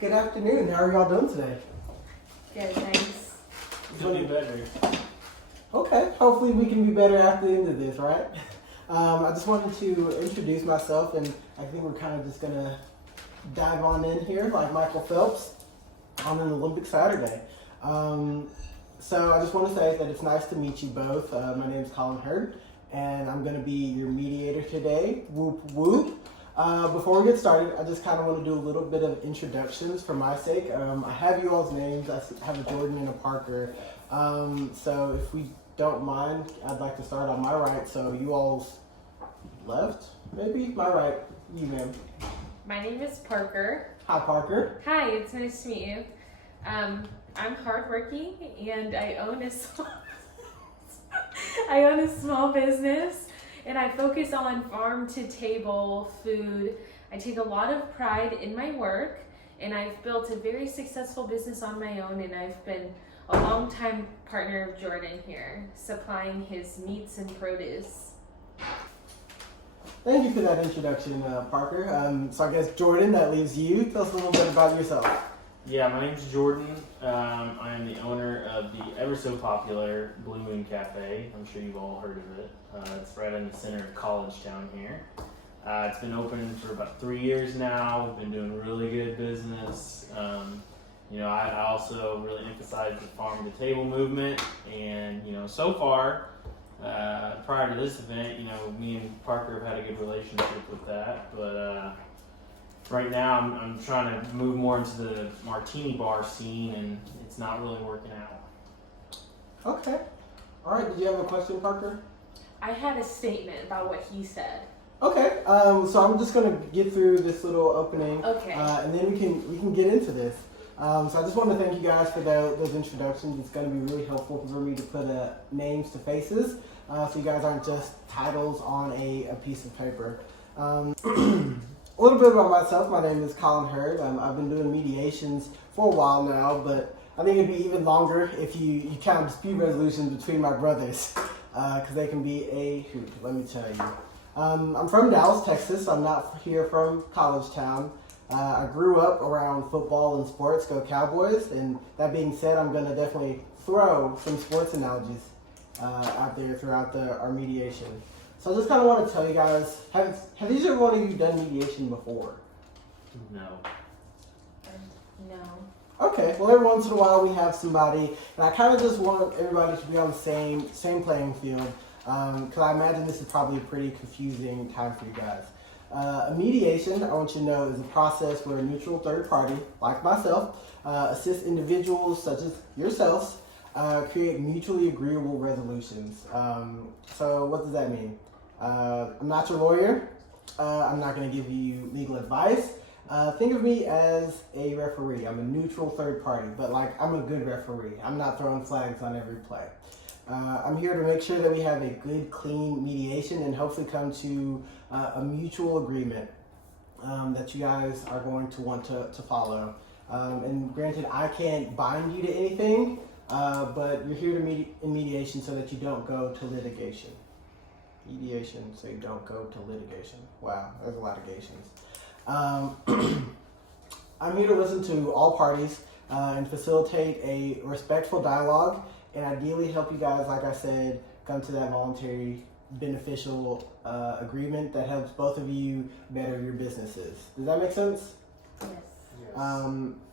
Good afternoon. How are y'all doing today? Good, thanks. Could be better. Okay. Hopefully we can be better after the end of this, right? I just wanted to introduce myself, and I think we're kind of just gonna dive on in here like Michael Phelps on an Olympic Saturday. So I just want to say that it's nice to meet you both. My name is Colin Hurd, and I'm going to be your mediator today. Whoop whoop. Before we get started, I just kind of want to do a little bit of introductions for my sake. I have you all's names. I have a Jordan and a Parker. So if we don't mind, I'd like to start on my right. So you all's left, maybe? My right. You, ma'am. My name is Parker. Hi, Parker. Hi, it's nice to meet you. I'm hardworking and I own a small business, and I focus on farm to table food. I take a lot of pride in my work, and I've built a very successful business on my own, and I've been a long-time partner of Jordan here, supplying his meats and produce. Thank you for that introduction, Parker. So I guess, Jordan, that leaves you. Tell us a little bit about yourself. Yeah, my name's Jordan. I am the owner of the ever so popular Blue Moon Cafe. I'm sure you've all heard of it. It's right in the center of College Town here. It's been open for about 3 years now. We've been doing really good business. I also really emphasize the farm to table movement, and so far, prior to this event, me and Parker have had a good relationship with that, but right now I'm trying to move more into the martini bar scene, and it's not really working out. Okay. All right. Did you have a question, Parker? I had a statement about what he said. Okay. So I'm just gonna get through this little opening. Okay. And then we can get into this. So I just want to thank you guys for those introductions. It's going to be really helpful for me to put names to faces, so you guys aren't just titles on a piece of paper. A little bit about myself. My name is Colin Hurd. I've been doing mediations for a while now, but I think it'd be even longer if you count dispute resolutions between my brothers, because they can be a hoot, let me tell you. I'm from Dallas, Texas. I'm not here from College Town. I grew up around football and sports, go Cowboys, and that being said, I'm going to definitely throw some sports analogies out there throughout our mediation. So I just kind of want to tell you guys, have either one of you done mediation before? No. No. Okay, well every once in a while we have somebody, and I kind of just want everybody to be on the same playing field, because I imagine this is probably a pretty confusing time for you guys. A mediation, I want you to know, is a process where a neutral third party, like myself, assists individuals such as yourselves create mutually agreeable resolutions. So what does that mean? I'm not your lawyer. I'm not going to give you legal advice. Think of me as a referee. I'm a neutral third party, but I'm a good referee. I'm not throwing flags on every play. I'm here to make sure that we have a good, clean mediation and hopefully come to a mutual agreement that you guys are going to want to follow. And granted, I can't bind you to anything, but you're here in mediation so that you don't go to litigation. Mediation, so you don't go to litigation. Wow, there's a lot of gations. I'm here to listen to all parties and facilitate a respectful dialogue, and ideally help you guys, like I said, come to that voluntary, beneficial agreement that helps both of you better your businesses. Does that make sense? Yes.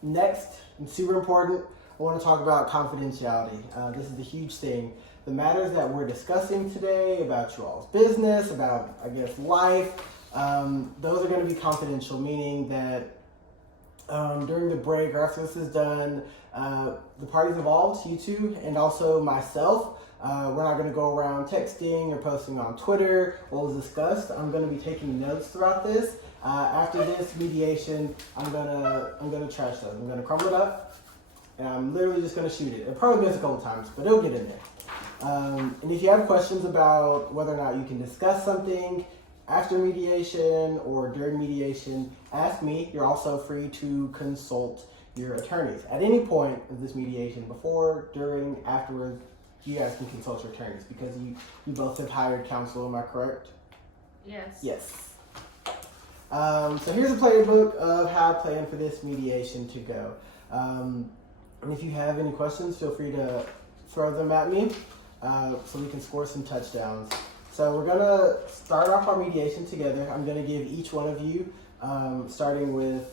Next, and super important, I want to talk about confidentiality. This is a huge thing. The matters that we're discussing today about you all's business, about, I guess, life, those are going to be confidential, meaning that during the break or after this is done, the parties involved, you two, and also myself, we're not going to go around texting or posting on Twitter what was discussed. I'm going to be taking notes throughout this. After this mediation, I'm gonna trash those. I'm gonna crumble it up, and I'm literally just gonna shoot it. It'll probably miss a couple times, but it'll get in there. And if you have questions about whether or not you can discuss something after mediation or during mediation, ask me. You're also free to consult your attorneys. At any point of this mediation, before, during, afterwards, you guys can consult your attorneys because you both have hired counsel, am I correct? Yes. Yes. So here's a playbook of how I plan for this mediation to go. And if you have any questions, feel free to throw them at me so we can score some touchdowns. So we're gonna start off our mediation together. I'm gonna give each one of you, starting with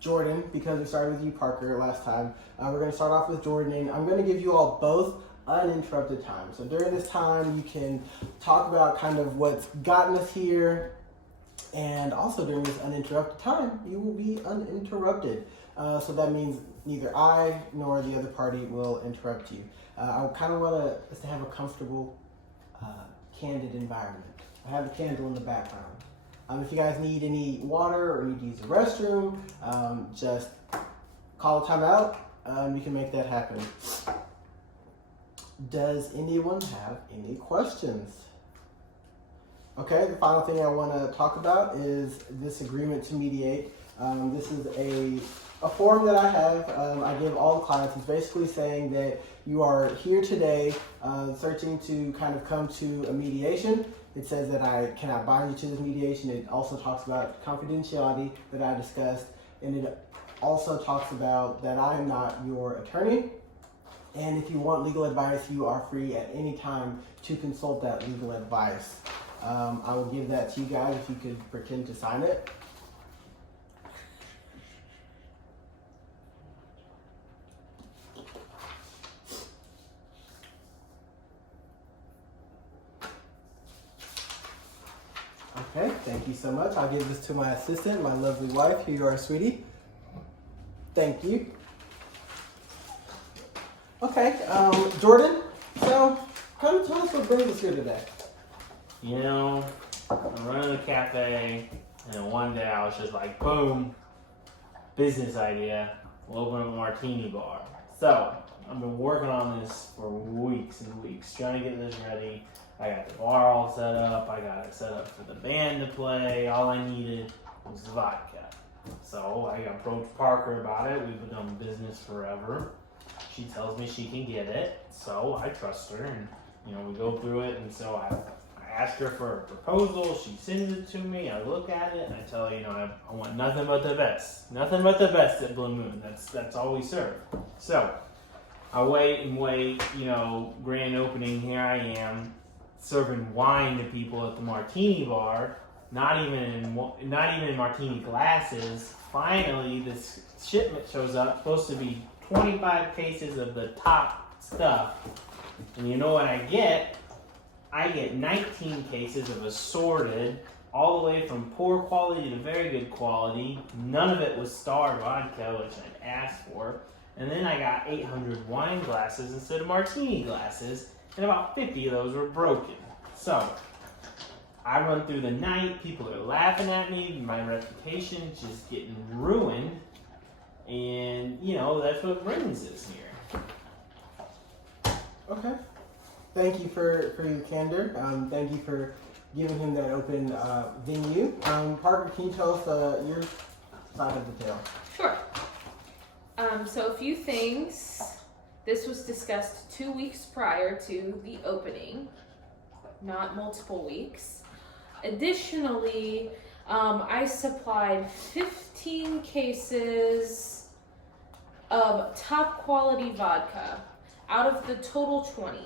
Jordan, because we started with you, Parker, last time. We're gonna start off with Jordan, and I'm gonna give you all both uninterrupted time. So during this time, you can talk about kind of what's gotten us here, and also during this uninterrupted time, you will be uninterrupted. So that means neither I nor the other party will interrupt you. I kind of want us to have a comfortable, candid environment. I have a candle in the background. If you guys need any water or need to use the restroom, just call a timeout. You can make that happen. Does anyone have any questions? Okay, the final thing I want to talk about is this agreement to mediate. This is a form that I have. I give all the clients. It's basically saying that you are here today searching to kind of come to a mediation. It says that I cannot bind you to this mediation. It also talks about confidentiality that I discussed. And it also talks about that I am not your attorney. And if you want legal advice, you are free at any time to consult that legal advice. I will give that to you guys if you could pretend to sign it. Okay, thank you so much. I'll give this to my assistant, my lovely wife. Here you are, sweetie. Thank you. Okay, Jordan, so kind of tell us what brings us here today. You know, I'm running a cafe, and then one day I was just like, boom, business idea. We'll open up a martini bar. So I've been working on this for weeks and weeks, trying to get this ready. I got the bar all set up. I got it set up for the band to play. All I needed was vodka. So I approached Parker about it. We've been doing business forever. She tells me she can get it, so I trust her, and we go through it. And so I asked her for a proposal. She sends it to me. I look at it, and I tell her, I want nothing but the best. Nothing but the best at Blue Moon. That's all we serve. So I wait and wait. Grand opening. Here I am, serving wine to people at the martini bar. Not even in martini glasses. Finally, this shipment shows up. Supposed to be 25 cases of the top stuff. And you know what I get? I get 19 cases of assorted, all the way from poor quality to very good quality. None of it was star vodka, which I'd asked for. And then I got 800 wine glasses instead of martini glasses, and about 50 of those were broken. So I run through the night, people are laughing at me, my reputation is just getting ruined. And, that's what brings us here. Okay. Thank you for your candor. Thank you for giving him that open venue. Parker, can you tell us your side of the tale? Sure. So a few things. This was discussed 2 weeks prior to the opening, not multiple weeks. Additionally, I supplied 15 cases of top quality vodka out of the total 20.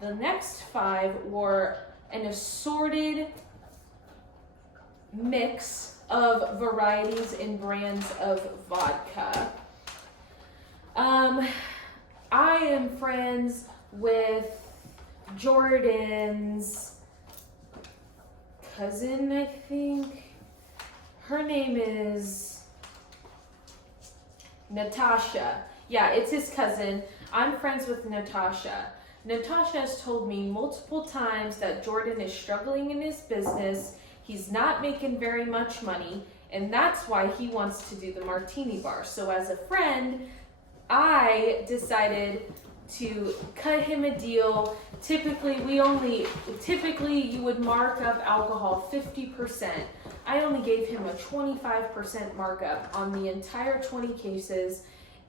The next 5 were an assorted mix of varieties and brands of vodka. I am friends with Jordan's cousin, I think. Her name is Natasha. Yeah, it's his cousin. I'm friends with Natasha. Natasha has told me multiple times that Jordan is struggling in his business. He's not making very much money, and that's why he wants to do the martini bar. So as a friend, I decided to cut him a deal. Typically, you would mark up alcohol 50%. I only gave him a 25% markup on the entire 20 cases,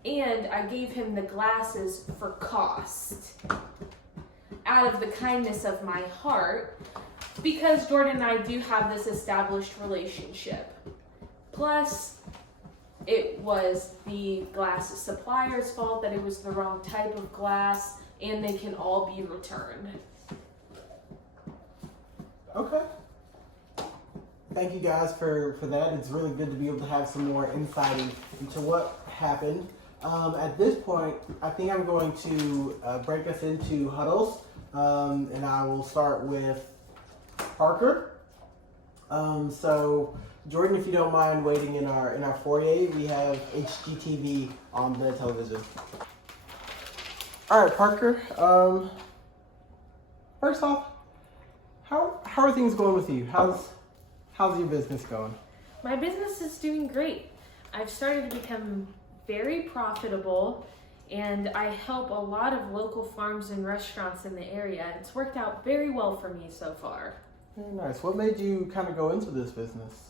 and I gave him the glasses for cost. Out of the kindness of my heart, Because Jordan and I do have this established relationship. Plus, it was the glass supplier's fault that it was the wrong type of glass, and they can all be returned. Okay. Thank you guys for that. It's really good to be able to have some more insight into what happened. At this point, I think I'm going to break us into huddles, and I will start with Parker. So Jordan, if you don't mind waiting in our foyer, we have HGTV on the television. All right, Parker. First off, how are things going with you? How's your business going? My business is doing great. I've started to become very profitable, and I help a lot of local farms and restaurants in the area. It's worked out very well for me so far. Very nice. What made you kind of go into this business?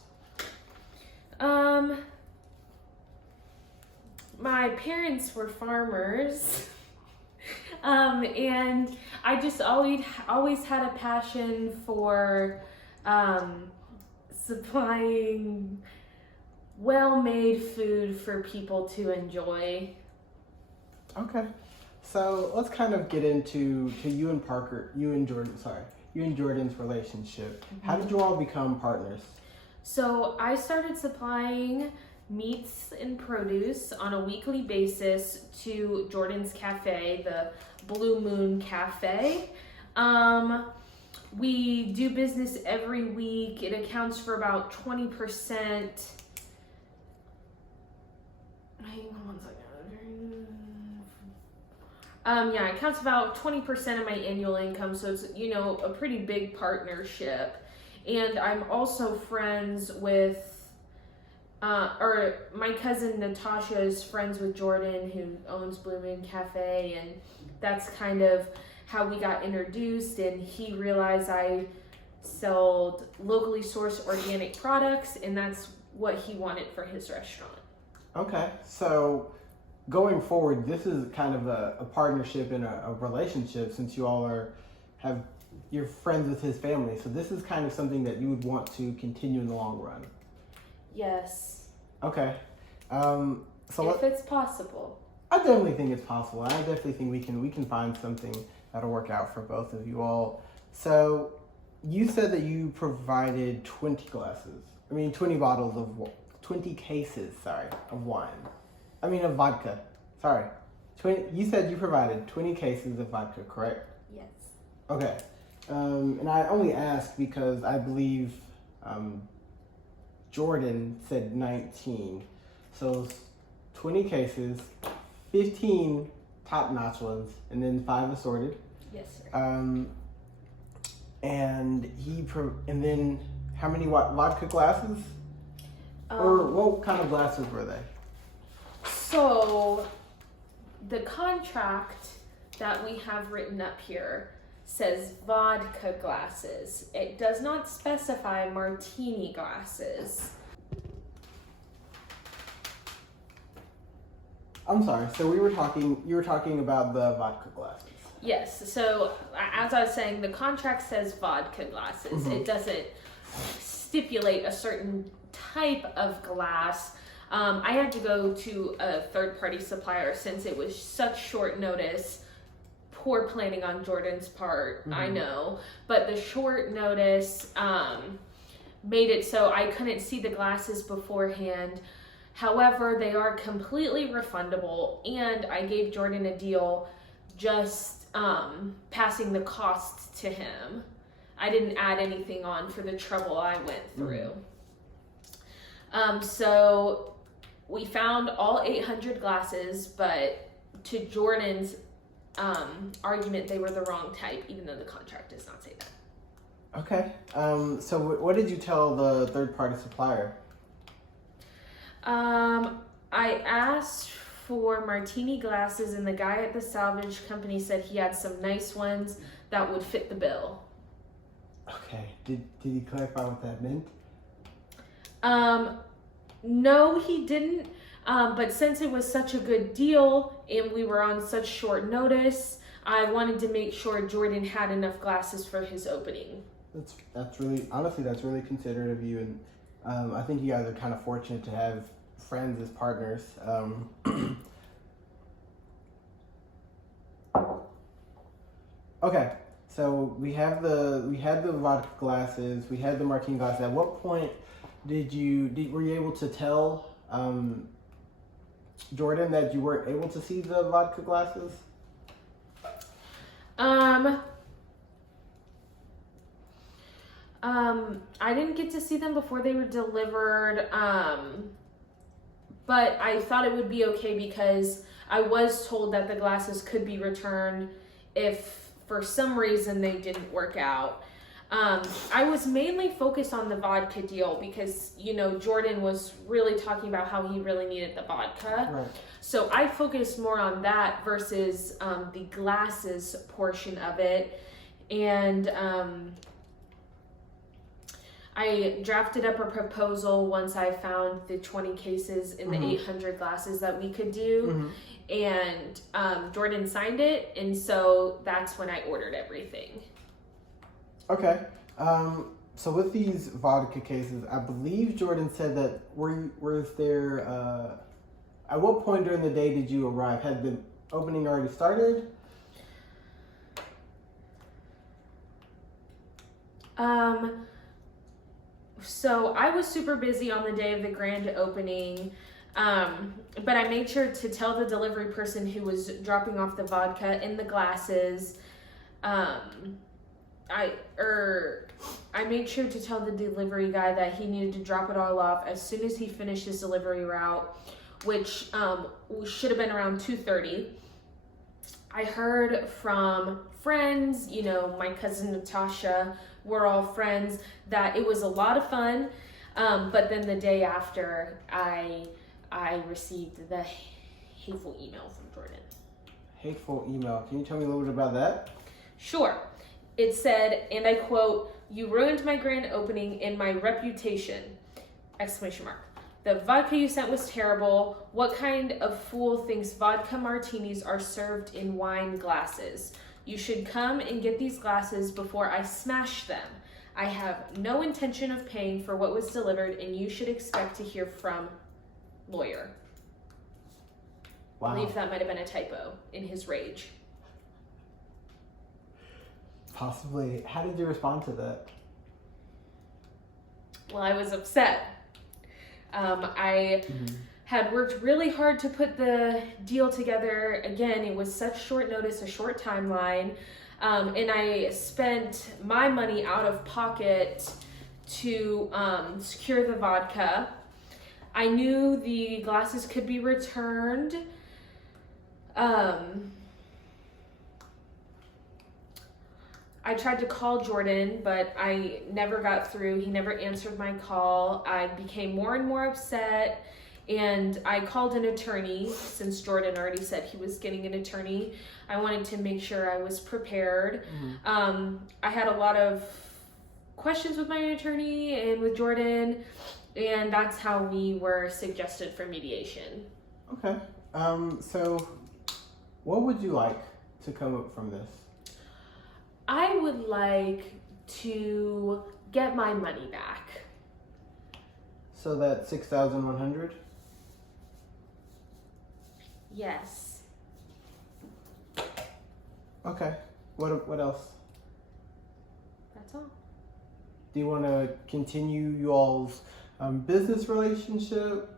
My parents were farmers, and I just always had a passion for supplying well-made food for people to enjoy. Okay. So let's kind of get into you and Jordan's relationship. Mm-hmm. How did you all become partners? So I started supplying meats and produce on a weekly basis to Jordan's Cafe, the Blue Moon Cafe. We do business every week. It accounts for about 20%. Hang on one second. Yeah, it counts about 20% of my annual income, so it's, a pretty big partnership. And I'm also friends with, my cousin Natasha is friends with Jordan, who owns Blue Moon Cafe, and that's kind of how we got introduced. And he realized I sold locally sourced organic products, and that's what he wanted for his restaurant. Okay, so going forward, this is kind of a partnership and a relationship, since you all you're friends with his family. So this is kind of something that you would want to continue in the long run. Yes. Okay. If it's possible. I definitely think it's possible. I definitely think we can find something that'll work out for both of you all. So you said that you provided 20 bottles of 20 cases, of wine. Of vodka. Sorry. You said you provided 20 cases of vodka, correct? Yes. Okay. And I only asked because I believe Jordan said 19. So 20 cases, 15 top-notch ones, and then 5 assorted. Yes, sir. And then how many vodka glasses? Or what kind of glasses were they? So the contract that we have written up here says vodka glasses. It does not specify martini glasses. I'm sorry. So you were talking about the vodka glasses. Yes. So as I was saying, the contract says vodka glasses. Mm-hmm. It doesn't stipulate a certain type of glass. I had to go to a third-party supplier since it was such short notice. Poor planning on Jordan's part, I know, but the short notice made it so I couldn't see the glasses beforehand. However, they are completely refundable, and I gave Jordan a deal just passing the cost to him. I didn't add anything on for the trouble I went through. So we found all 800 glasses, but to Jordan's argument, they were the wrong type, even though the contract does not say that. Okay. So what did you tell the third-party supplier? I asked for martini glasses, and the guy at the salvage company said he had some nice ones that would fit the bill. Okay. Did he clarify what that meant? No, he didn't. But since it was such a good deal and we were on such short notice, I wanted to make sure Jordan had enough glasses for his opening. That's really, honestly, that's really considerate of you, and I think you guys are kind of fortunate to have friends as partners. Okay, so we had the vodka glasses, we had the martini glasses. At what point were you able to tell Jordan that you weren't able to see the vodka glasses? I didn't get to see them before they were delivered, but I thought it would be okay because I was told that the glasses could be returned if for some reason they didn't work out. I was mainly focused on the vodka deal because, you know, Jordan was really talking about how he really needed the vodka. Right. So I focused more on that versus the glasses portion of it. And I drafted up a proposal once I found the 20 cases in the 800 glasses that we could do. And Jordan signed it, and so that's when I ordered everything. Okay. So with these vodka cases, I believe Jordan said that was there at what point during the day did you arrive? Had the opening already started? So I was super busy on the day of the grand opening. But I made sure to tell the delivery person who was dropping off the vodka in the glasses. I made sure to tell the delivery guy that he needed to drop it all off as soon as he finished his delivery route, which should have been around 2:30. I heard from friends, you know, my cousin Natasha, we're all friends, that it was a lot of fun. But then the day after, I received the hateful email from Jordan. Hateful email. Can you tell me a little bit about that? Sure. It said, and I quote, "You ruined my grand opening and my reputation!" Exclamation mark. "The vodka you sent was terrible. What kind of fool thinks vodka martinis are served in wine glasses? You should come and get these glasses before I smash them. I have no intention of paying for what was delivered, and you should expect to hear from lawyer." Wow. I believe that might have been a typo in his rage. Possibly. How did you respond to that? Well, I was upset. I had worked really hard to put the deal together. Again, it was such short notice, a short timeline. And I spent my money out of pocket to secure the vodka. I knew the glasses could be returned. I tried to call Jordan, but I never got through. He never answered my call. I became more and more upset, and I called an attorney since Jordan already said he was getting an attorney. I wanted to make sure I was prepared. I had a lot of questions with my attorney and with Jordan, and that's how we were suggested for mediation. Okay. So what would you like to come up from this? I would like to get my money back. So that 6,100? Yes. Okay. What else? That's all. Do you want to continue y'all's business relationship?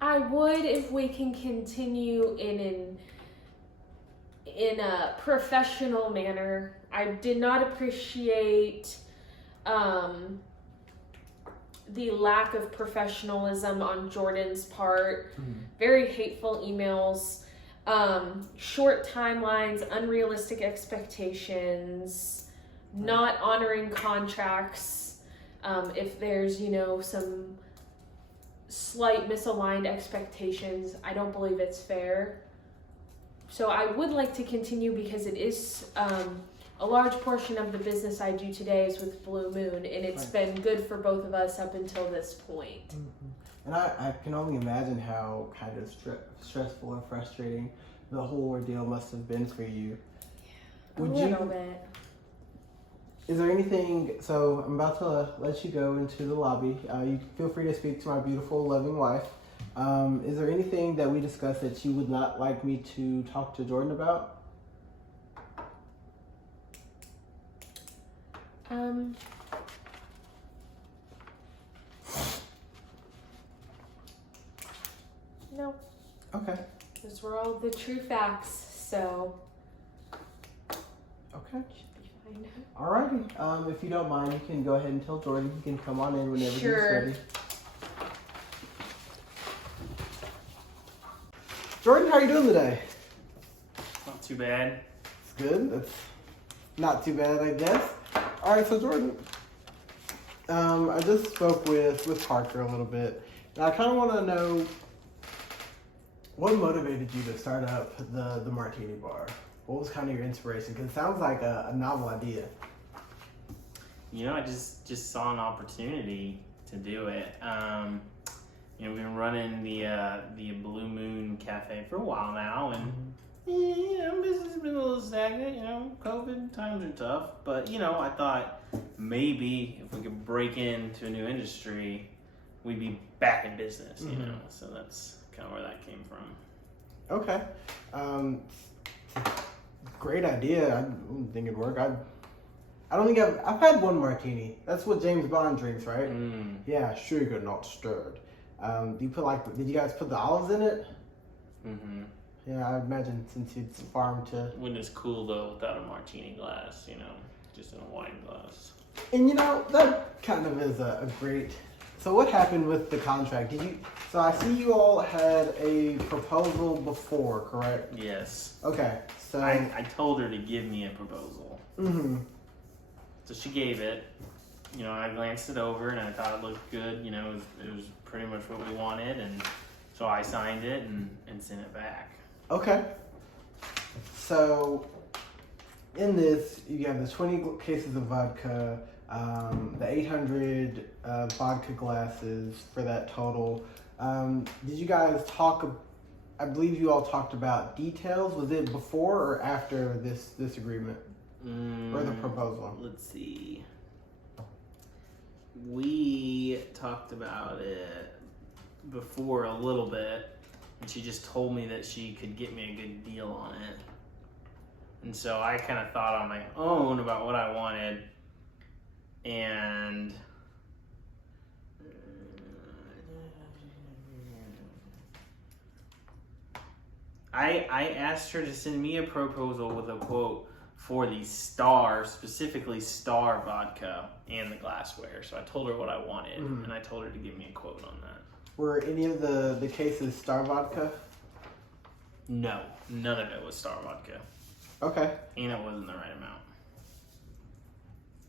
I would if we can continue in a professional manner. I did not appreciate the lack of professionalism on Jordan's part. Very hateful emails, short timelines, unrealistic expectations, not honoring contracts. If there's, you know, some slight misaligned expectations, I don't believe it's fair. So I would like to continue because it is a large portion of the business I do today is with Blue Moon, and it's been good for both of us up until this point. And I can only imagine how kind of stressful and frustrating the whole ordeal must have been for you. Would little you? bit. Is there anything? So I'm about to let you go into the lobby. You feel free to speak to my beautiful, loving wife. Is there anything that we discussed that you would not like me to talk to Jordan about? No. Okay. Those were all the true facts, so Okay. should be fine. Alrighty. If you don't mind, you can go ahead and tell Jordan he can come on in whenever Sure. he's ready. Jordan, how are you doing today? Not too bad. It's good. That's not too bad, I guess. All right, so Jordan, I just spoke with Parker a little bit, and I kind of want to know what motivated you to start up the Martini Bar. What was kind of your inspiration? Because it sounds like a novel idea. You know, I just saw an opportunity to do it. You know, we've been running the Blue Moon Cafe for a while now, and you know, business has been a little stagnant. You know, COVID times are tough, but you know, I thought maybe if we could break into a new industry, we'd be back in business. You know, so that's kind of where that came from. Okay. Great idea. I don't think it'd work. I don't think I've had one martini. That's what James Bond drinks, right? Yeah, sugar not stirred. Do you put did you guys put the olives in it? Mm-hmm. Yeah, I imagine since it's farmed to. Wouldn't it's cool though without a martini glass, you know, just in a wine glass. And you know, that kind of is a great. So what happened with the contract? So I see you all had a proposal before, correct? Yes. Okay, so. I told her to give me a proposal. Mm-hmm. So she gave it. You know, I glanced it over and I thought it looked good. You know, it was pretty much what we wanted, and so I signed it and sent it back. Okay. So, in this, you have the 20 cases of vodka, the 800 vodka glasses for that total. Did you guys talk? I believe you all talked about details. Was it before or after this agreement or the proposal? Let's see. We talked about it before a little bit, and she just told me that she could get me a good deal on it. And so I kind of thought on my own about what I wanted, and I asked her to send me a proposal with a quote for the specifically Star vodka and the glassware. So I told her what I wanted, and I told her to give me a quote on that. Were any of the cases Star vodka? No, none of it was Star vodka, Okay. and it wasn't the right amount.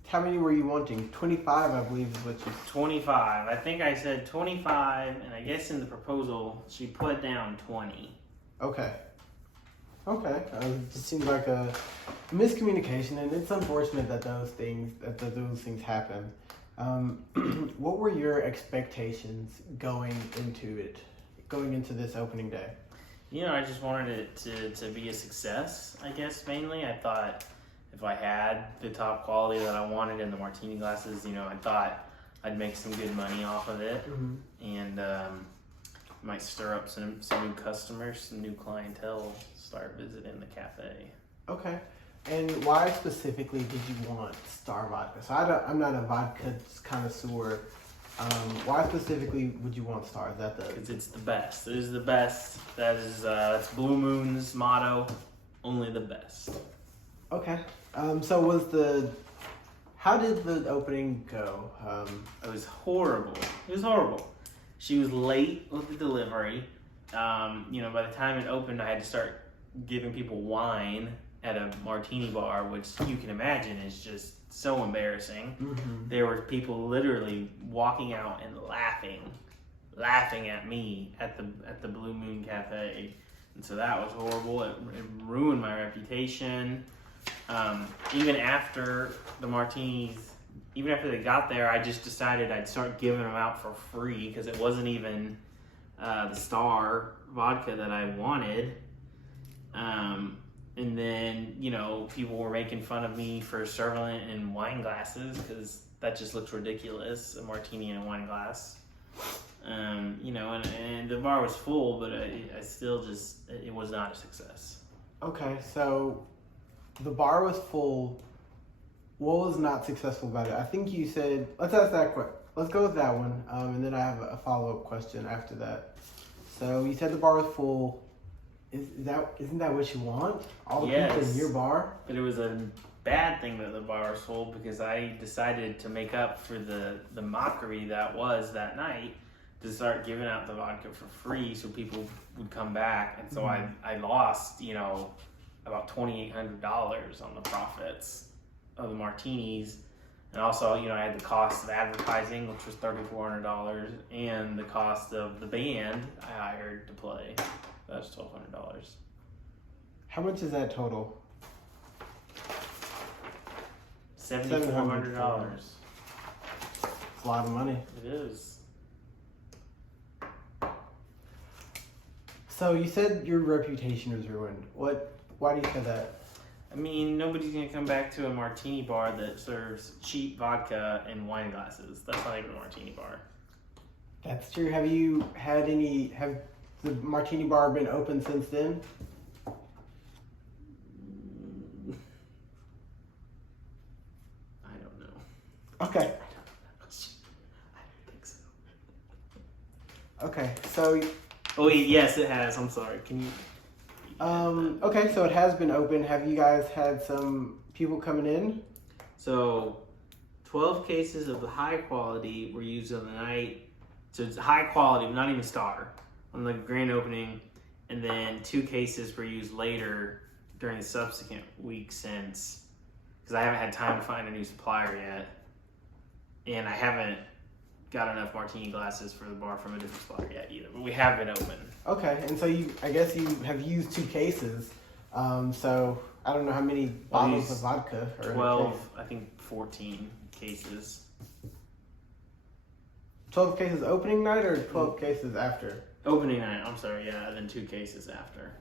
How many were you wanting? 25, I believe, is what you. 25. I think I said 25, and I guess in the proposal she put down 20. Okay. Okay. It just seems like a miscommunication, and it's unfortunate that those things happen. What were your expectations going into this opening day? You know, I just wanted it to be a success, I guess, mainly. I thought if I had the top quality that I wanted in the martini glasses, you know, I thought I'd make some good money off of it, and might stir up some new customers, some new clientele start visiting the cafe. Okay. And why specifically did you want Star vodka? So I'm not a vodka connoisseur. Why specifically would you want Star? Is that Because it's the best. It is the best. That's Blue Moon's motto. Only the best. Okay. So how did the opening go? It was horrible. It was horrible. She was late with the delivery. You know, by the time it opened, I had to start giving people wine at a martini bar, which you can imagine is just so embarrassing. There were people literally walking out and laughing at me at the Blue Moon Cafe, and so that was horrible. It ruined my reputation. Even after the martinis, even after they got there, I just decided I'd start giving them out for free because it wasn't even the Star vodka that I wanted. And then, people were making fun of me for serving it in wine glasses because that just looks ridiculous, a martini in a wine glass. And the bar was full, but I still it was not a success. Okay, so the bar was full. What was not successful about it? I think you said, let's ask that quick. Let's go with that one, and then I have a follow-up question after that. So you said the bar was full. Isn't that what you want? All the people in your bar? But it was a bad thing that the bar was full because I decided to make up for the mockery that was that night to start giving out the vodka for free so people would come back. And so I lost, about $2,800 on the profits of the martinis. And also, I had the cost of advertising, which was $3,400, and the cost of the band I hired to play. That's $1,200. How much is that total? $7,400. It's a lot of money. It is. So you said your reputation was ruined. Why do you say that? I mean, nobody's gonna come back to a martini bar that serves cheap vodka in wine glasses. That's not even a martini bar. That's true. Have the martini bar been open since then? I don't know. Okay. I don't think so. Okay, so Oh wait, yes, it has. I'm sorry. Can you? okay, so it has been open. Have you guys had some people coming in? So, 12 cases of the high quality were used on the night. So it's high quality, not even star, on the grand opening. And then 2 cases were used later during the subsequent week since, because I haven't had time to find a new supplier yet. And I haven't got enough martini glasses for the bar from a different supplier yet either. But we have been open. Okay, and so I guess you have used 2 cases. So I don't know how many bottles of vodka are 12, in a case. I think 14 cases. 12 cases opening night or 12 cases after? Opening night, I'm sorry, yeah, then 2 cases after.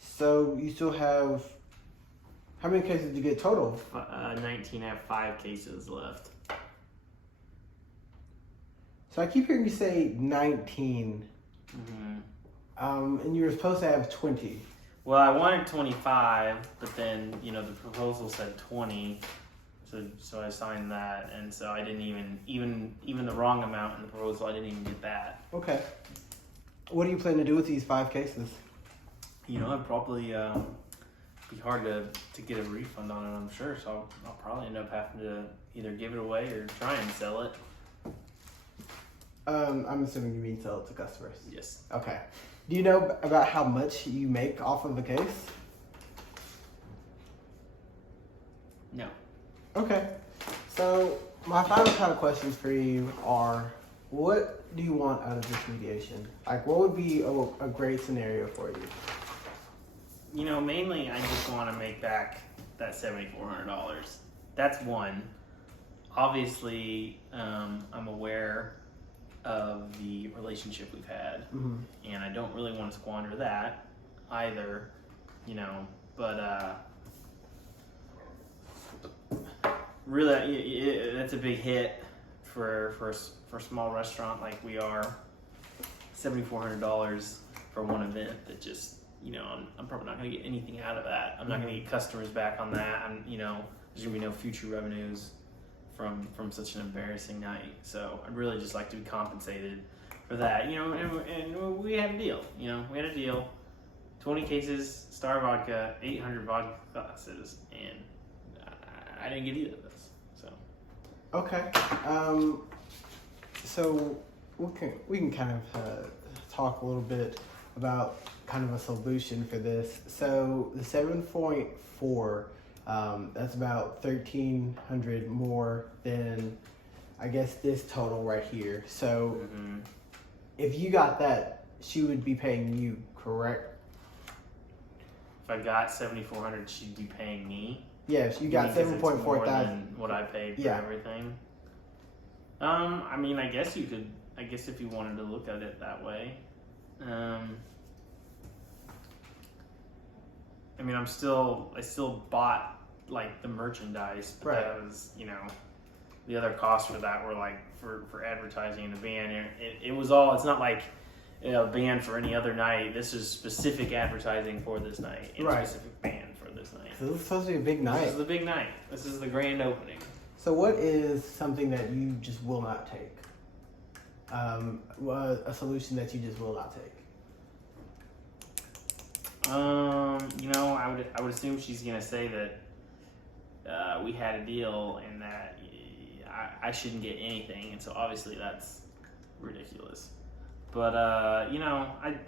So you still have, how many cases did you get total? 19, I have 5 cases left. So I keep hearing you say 19, and you were supposed to have 20. Well, I wanted 25, but then, the proposal said 20, so I signed that, and so I didn't even the wrong amount in the proposal, I didn't even get that. Okay. What do you plan to do with these 5 cases? I'd probably be hard to get a refund on it, I'm sure, so I'll probably end up having to either give it away or try and sell it. I'm assuming you mean sell it to customers. Yes. Okay. Do you know about how much you make off of a case? No. Okay. So my final kind of questions for you are, what do you want out of this mediation? Like, what would be a great scenario for you? Mainly I just want to make back that $7,400. That's one. Obviously, I'm aware of the relationship we've had, and I don't really want to squander that either, but really that's a big hit for a small restaurant like we are. $7,400 for one event that just, I'm probably not going to get anything out of that. I'm not going to get customers back on that. There's going to be no future revenues from such an embarrassing night. So I'd really just like to be compensated for that, and we had a deal, we had a deal, 20 cases, Star Vodka, 800 vodka glasses, and I didn't get either of those, so. Okay. So we can kind of talk a little bit about kind of a solution for this. So the 7.4, that's about 1,300 more than, I guess, this total right here. So if you got that, she would be paying you, correct? If I got 7,400, she'd be paying me. Yes, you got 7.4 thousand. What I paid for everything. I guess you could. I guess if you wanted to look at it that way. I mean, I still bought like the merchandise, but Right. that was, the other costs for that were like for advertising the band. And it was all. It's not like a band for any other night. This is specific advertising for this night, and Right. specific band for this night. So this is supposed to be a big This night. is the big night. This is the grand opening. So what is something that you just will not take? A solution that you just will not take. I would assume she's gonna say that we had a deal and that I shouldn't get anything, and so obviously that's ridiculous. But I'd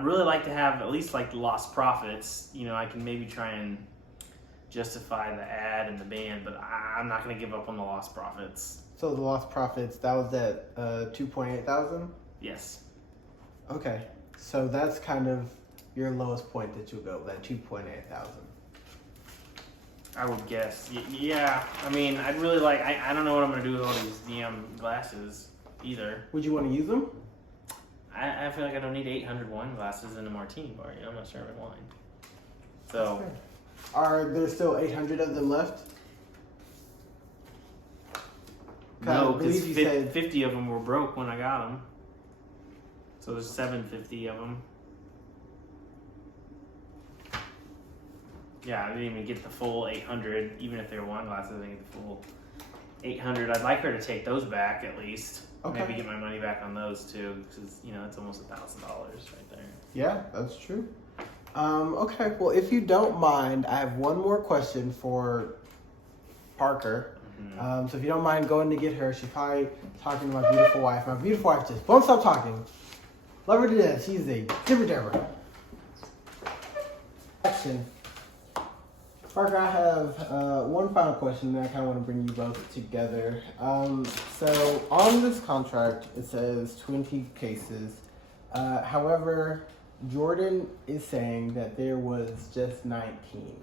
really like to have at least like the lost profits. I can maybe try and justify the ad and the band, but I'm not gonna give up on the lost profits. So the lost profits, that was at 2.8 thousand? Yes. Okay. So that's kind of your lowest point that you'll go, that 2.8 thousand. I would guess. Yeah. I mean, I'd really like. I don't know what I'm gonna do with all these DM glasses either. Would you want to use them? I feel like I don't need 800 wine glasses in a martini bar. I'm not serving wine. So Are there still 800 of them left? no, I because believe you said 50 of them were broke when I got them. So there's 750 of them. Yeah, I didn't even get the full 800. Even if they were wine glasses, I didn't get the full 800. I'd like her to take those back at least. Okay. Maybe get my money back on those too, because it's almost $1,000 right there. Yeah, that's true. Okay, well, if you don't mind, I have one more question for Parker. Mhm. So if you don't mind going to get her, she's probably talking to my beautiful wife. My beautiful wife just won't stop talking. Love her to death. She's a jibber jabber. Action. Parker, I have one final question, and I kind of want to bring you both together. So on this contract, it says 20 cases. However, Jordan is saying that there was just 19.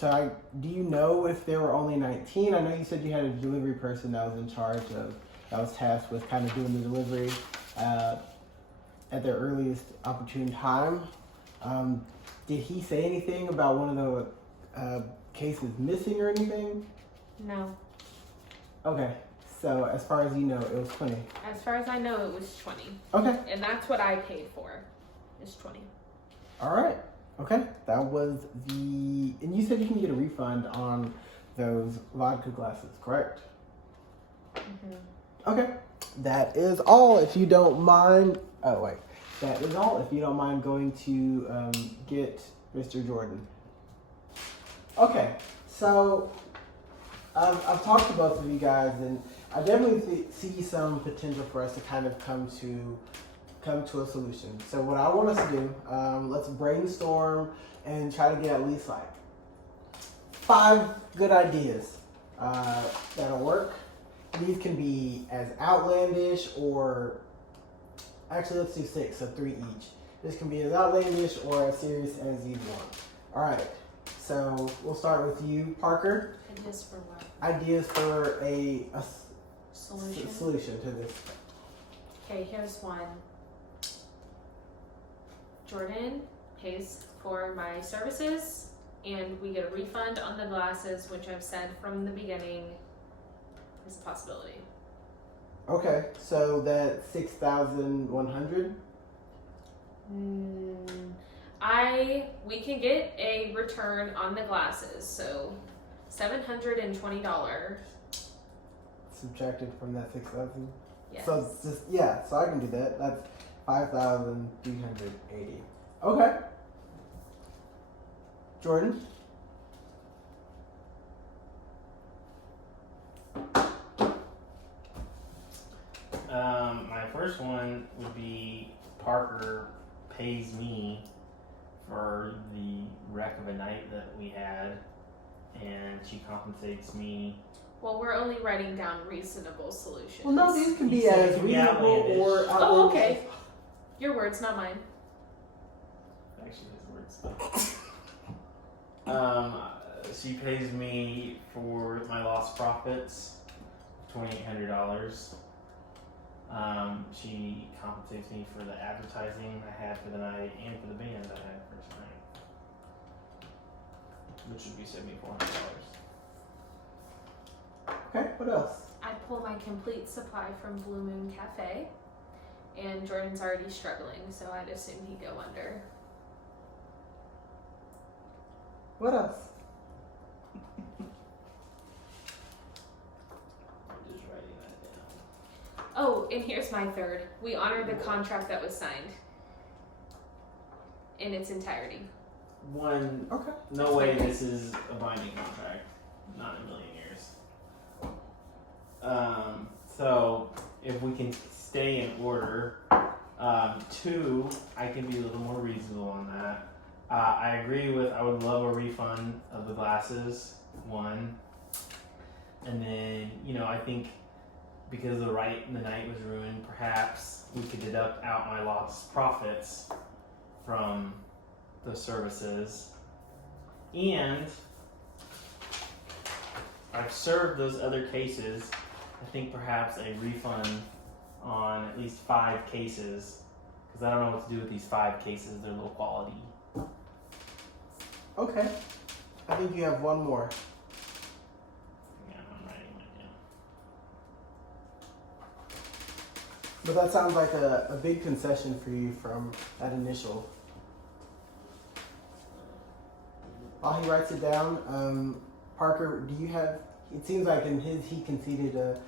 Do you know if there were only 19? I know you said you had a delivery person that was in charge of, that was tasked with kind of doing the delivery at their earliest opportune time. Did he say anything about one of the cases missing or anything? No. Okay, so as far as you know, it was 20. As far as I know, it was 20. Okay, And that's what I paid for. Is 20. all right. Okay, that was and you said you can get a refund on those vodka glasses, correct? Mm-hmm. Okay, that is all. If you don't mind, that is all. If you don't mind going to get Mr. Jordan. Okay, so I've talked to both of you guys, and I definitely see some potential for us to kind of come to a solution. So what I want us to do, let's brainstorm and try to get at least like 5 good ideas that'll work. These can be as outlandish or actually let's do 6, so 3 each. This can be as outlandish or as serious as you want. All right, so we'll start with you, Parker. Ideas for what? Ideas for a Solution? solution to this. Okay, here's one. Jordan pays for my services, and we get a refund on the glasses, which I've said from the beginning is a possibility. Okay, so that's 6,100. We can get a return on the glasses, so $720. Subtracted from that 6,000. Yes. So so I can do that. That's 5,380. Okay. Jordan. My first one would be Parker pays me for the wreck of a night that we had, and she compensates me. Well, we're only writing down reasonable solutions. Well, no, these can He be said as it can be reasonable outlandish. or outlandish. Oh, okay. Your words, not mine. Actually, his words. She pays me for my lost profits, $2,800. She compensates me for the advertising I had for the night and for the band that I had first night, which would be $7,400. Okay, what else? I pull my complete supply from Blue Moon Cafe, and Jordan's already struggling, so I'd assume he'd go under. What else? I'm just writing that down. Oh, and here's my third. We honor the contract that was signed in its entirety. One, Okay. no way this is a binding contract. Not in a million years. So if we can stay in order, two, I can be a little more reasonable on that. I agree with, I would love a refund of the glasses, one. And then, I think because the night was ruined, perhaps we could deduct out my lost profits from the services. And I've served those other cases. I think perhaps a refund on at least 5 cases, because I don't know what to do with these 5 cases. They're low quality. Okay. I think you have one more. Yeah, I'm writing that down. But that sounds like a big concession for you from that initial. While he writes it down, Parker, do you have, it seems like in his he conceded a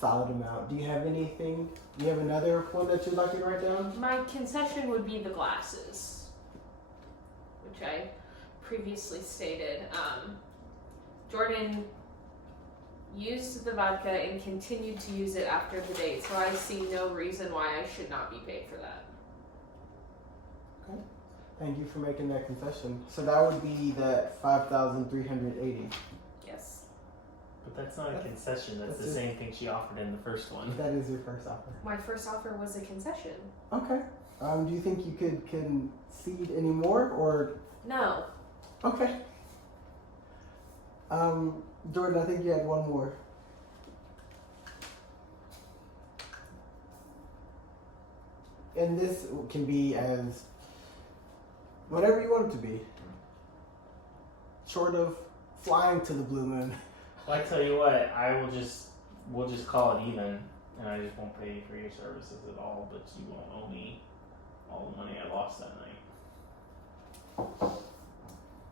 solid amount. Do you have anything? Do you have another one that you'd like to write down? My concession would be the glasses, which I previously stated. Jordan used the vodka and continued to use it after the date, so I see no reason why I should not be paid for that. Okay. Thank you for making that concession. So that would be that 5,380. Yes. But that's not a concession. That's the that's same thing she offered in the first one. That is your first offer. My first offer was a concession. Okay. Do you think you could concede any more, or? No. Okay. Jordan, I think you had one more. And this can be as whatever you want it to be. Short of flying to the Blue Moon. Well, I tell you what, we'll just call it even, and I just won't pay for your services at all, but you won't owe me all the money I lost that night.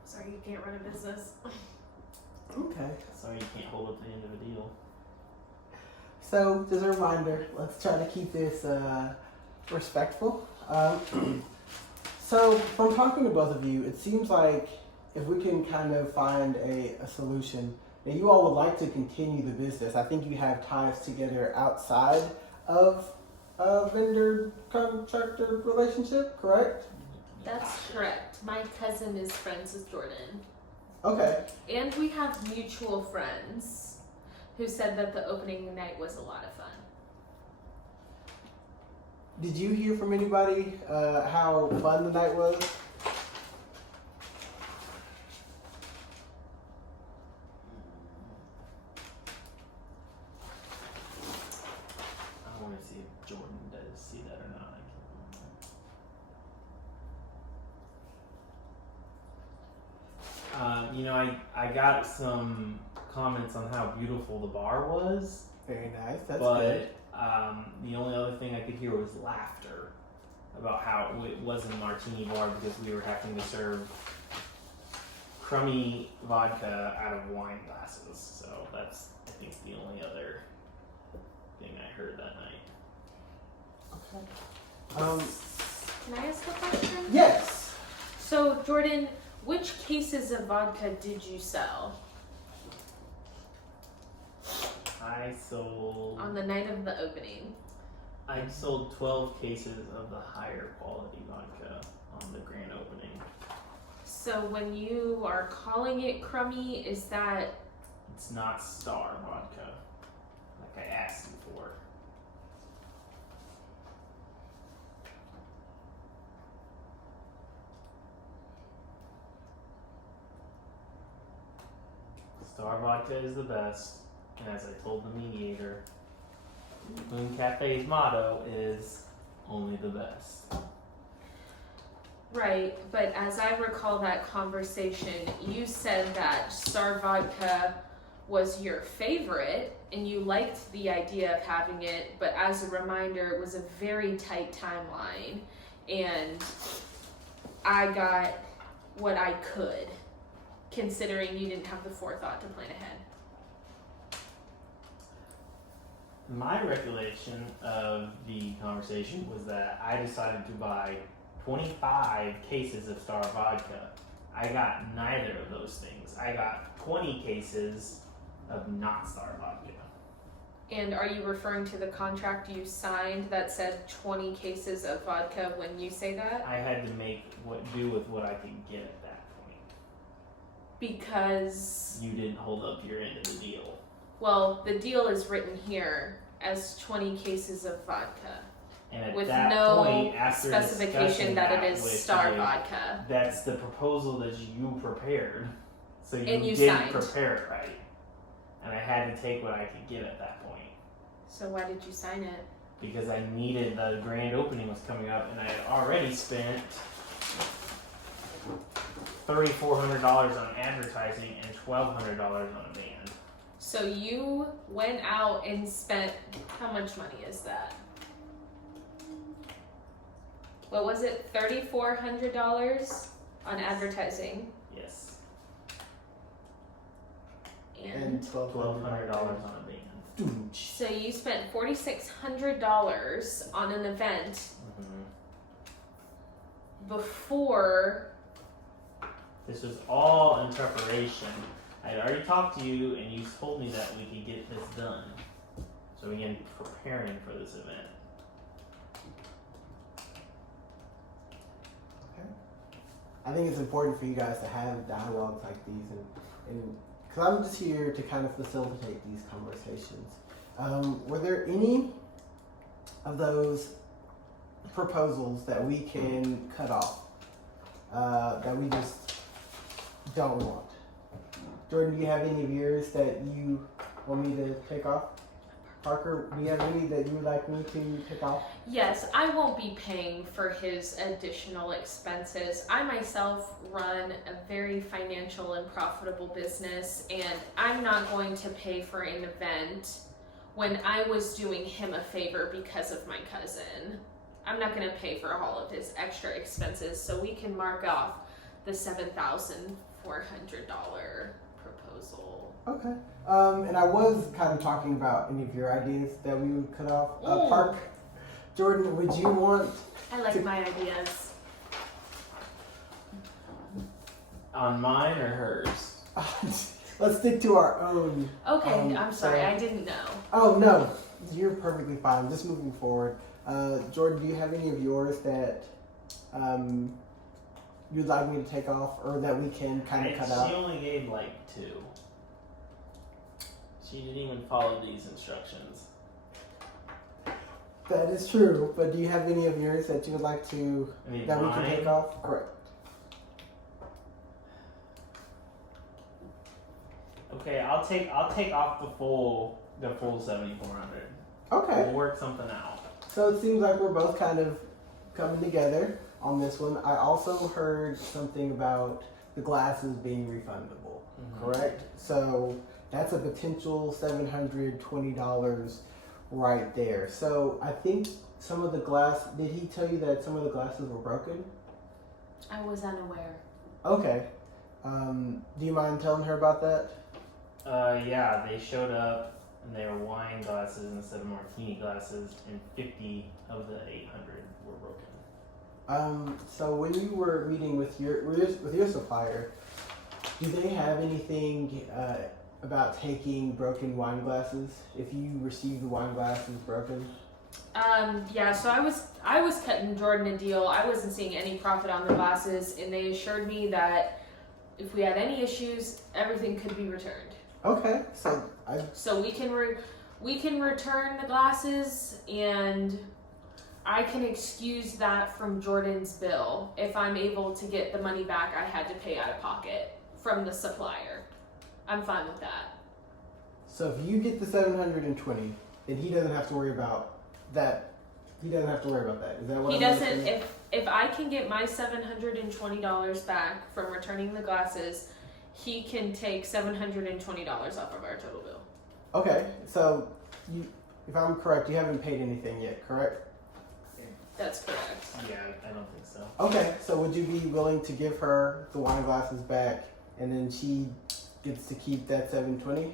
Sorry, you can't run a business. Okay. Sorry you can't hold up the end of a deal. So, just a reminder, let's try to keep this respectful. So, from talking to both of you, it seems like if we can kind of find a solution, that you all would like to continue the business. I think you have ties together outside of a vendor-contractor relationship, correct? That's correct. My cousin is friends with Jordan. Okay. And we have mutual friends who said that the opening night was a lot of fun. Did you hear from anybody how fun the night was? I want to see if Jordan does see that or not. I got some comments on how beautiful the bar was, Very nice. That's but good. the only other thing I could hear was laughter about how it wasn't a martini bar because we were having to serve crummy vodka out of wine glasses. So that's, I think, the only other thing I heard that night. Okay. Can I ask a question? Yes. So, Jordan, which cases of vodka did you sell I sold on the night of the opening? 12 cases of the higher quality vodka on the grand opening. So, when you are calling it crummy, is that It's not Star vodka, like I asked you for. Star vodka is the best, and as I told the mediator, Moon Cafe's motto is only the best. Right, but as I recall that conversation, you said that Star Vodka was your favorite and you liked the idea of having it, but as a reminder, it was a very tight timeline and I got what I could, considering you didn't have the forethought to plan ahead. My recollection of the conversation was that I decided to buy 25 cases of Star Vodka. I got neither of those things. I got 20 cases of not Star Vodka. And are you referring to the contract you signed that said 20 cases of vodka when you say that? I had to make do with what I could get at that point. Because, You didn't hold up your end of the deal. well, the deal is written here as 20 cases of vodka And at with that no point, after specification discussing that it is with Star you, Vodka. that's the proposal that you prepared. So And you didn't signed. prepare it right. And I had to take what I could get at that point. So why did you sign it? Because I needed, the grand opening was coming up and I had already spent $3,400 on advertising and $1,200 on a band. So you went out and spent, how much money is that? What was it, $3,400 on advertising Yes. and $1,200 on a band. so you spent $4,600 on an event Mhm. before. This was all in preparation. I had already talked to you and you told me that we could get this done. So we began preparing for this event. I think it's important for you guys to have dialogues like these, and because I'm just here to kind of facilitate these conversations. Were there any of those proposals that we can cut off, that we just don't want? Jordan, do you have any of yours that you want me to take off? Parker, do you have any that you would like me to take off? Yes, I won't be paying for his additional expenses. I myself run a very financial and profitable business, and I'm not going to pay for an event when I was doing him a favor because of my cousin. I'm not going to pay for all of his extra expenses, so we can mark off the $7,400 proposal. Okay. And I was kind of talking about any of your ideas that we would cut off. Park, Jordan, would you want? I like my ideas. On mine or hers? Let's stick to our own. Okay, I'm sorry, so- I didn't know. Oh no, you're perfectly fine. Just moving forward. Jordan, do you have any of yours that you'd like me to take off, or that we can kind of cut She out? only gave like 2. She didn't even follow these instructions. That is true, but do you have any of yours that you would like to I mean, that we can mine, take off? Correct. Okay, I'll take off the full 7,400. Okay. We'll work something out. So it seems like we're both kind of coming together on this one. I also heard something about the glasses being refundable, correct? So that's a potential $720 right there. So I think some of the glass, did he tell you that some of the glasses were broken? I was unaware. Okay. Do you mind telling her about that? Yeah, they showed up and they were wine glasses instead of martini glasses, and 50 of the 800 were broken. So when you were meeting with your supplier, do they have anything about taking broken wine glasses if you receive the wine glasses broken? Yeah, so I was cutting Jordan a deal. I wasn't seeing any profit on the glasses, and they assured me that if we had any issues, everything could be returned. Okay, So we can return the glasses, and I can excuse that from Jordan's bill if I'm able to get the money back I had to pay out of pocket from the supplier. I'm fine with that. so if you get the 720, and he doesn't have to worry about that. He doesn't have to worry about that. Is that what He I'm doesn't. understanding? If I can get my $720 back from returning the glasses, he can take $720 off of our total bill. Okay, so you, if I'm correct, you haven't paid anything yet, correct? That's correct. Yeah, I don't think so. Okay, so would you be willing to give her the wine glasses back, and then she gets to keep that $720?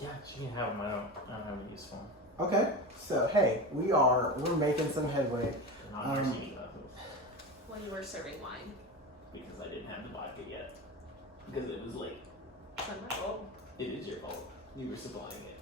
Yeah, she can have them. I don't have a use for them. Okay, so hey, we're making some headway. They're not martini glasses Well, you were serving wine. because I didn't have the vodka yet because it was late. It's not my fault. It is your fault. You were supplying it.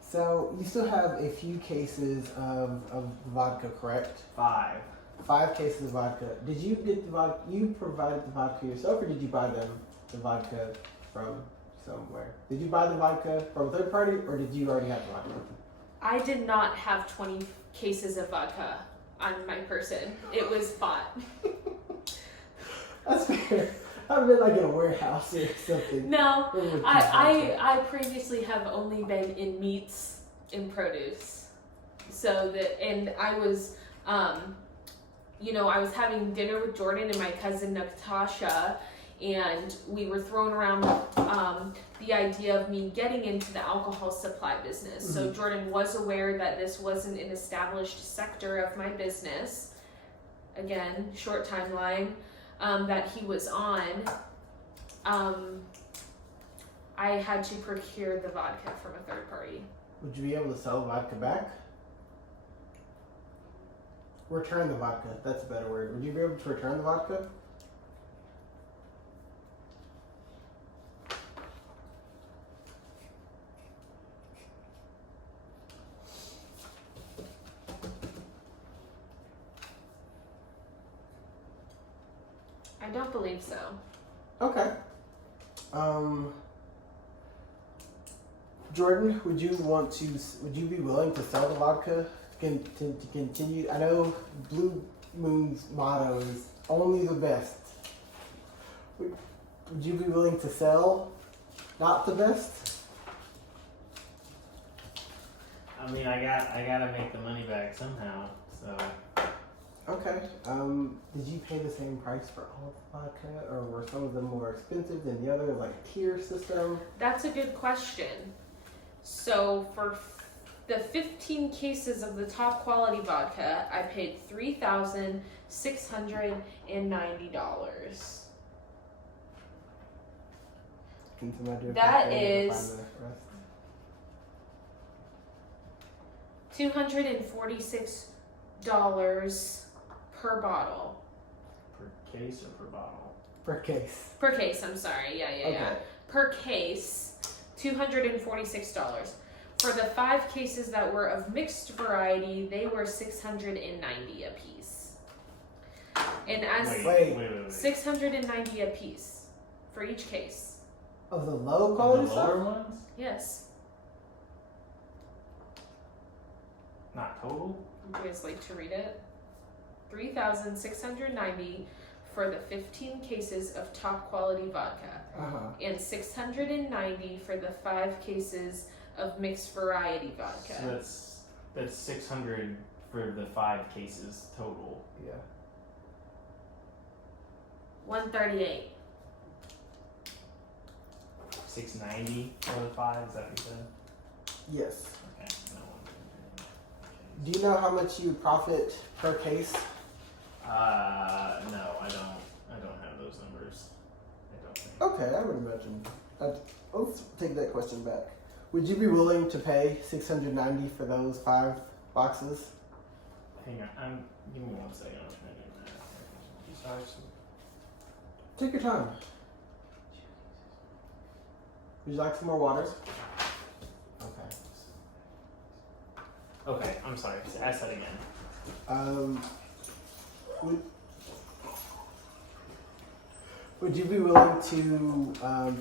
So you still have a few cases of vodka, correct? 5. 5 cases of vodka. Did you get the vodka? You provided the vodka yourself, or did you buy them the vodka from somewhere? Did you buy the vodka from a third party, or did you already have the vodka? I did not have 20 cases of vodka on my person. It was bought. That's fair. I've been like in a warehouse or something. No, Where would you I previously have only been in meats and produce. So that, and I was, I was having dinner with Jordan and my cousin Natasha, and we were throwing around the idea of me getting into the alcohol supply business. Mm-hmm. So Jordan was aware that this wasn't an established sector of my business. Again, short timeline. That he was on, I had to procure the vodka from a third party. Would you be able to sell vodka back? Return the vodka. That's a better word. Would you be able to return the vodka? I don't believe so. Okay. Jordan, would you be willing to sell the vodka to continue? I know Blue Moon's motto is only the best. Would you be willing to sell not the best? I mean, I gotta make the money back somehow. So Okay. Did you pay the same price for all the vodka, or were some of them more expensive than the others, like a tier system? That's a good question. So for the 15 cases of the top quality vodka, I paid $3,690. Can somebody do a That calculator to is- find the rest? $246 per bottle. per case or per bottle? Per case. Per case, I'm sorry. Yeah. Okay. Per case, $246. For the 5 cases that were of mixed variety, they were $690 a piece. And as Wait. $690 a piece for each case. Of the low The quality lower stuff? ones? Yes. Not total? Would you guys like to read it? $3,690 for the 15 cases of top quality vodka, and $690 for the 5 cases of mixed variety vodka. So that's 600 for the 5 cases total. Yeah. $138. 690 for the 5. Is that what you said? Yes. Okay. No one. Do you know how much you profit per case? No, I don't have those numbers. I don't think. Okay, I would imagine. Let's take that question back. Would you be willing to pay $690 for those 5 boxes? Hang on. Give me 1 second. I'm trying to do that. Take your time. Would you like some more water? Okay. Okay, I'm sorry. Ask that again. Would you be willing to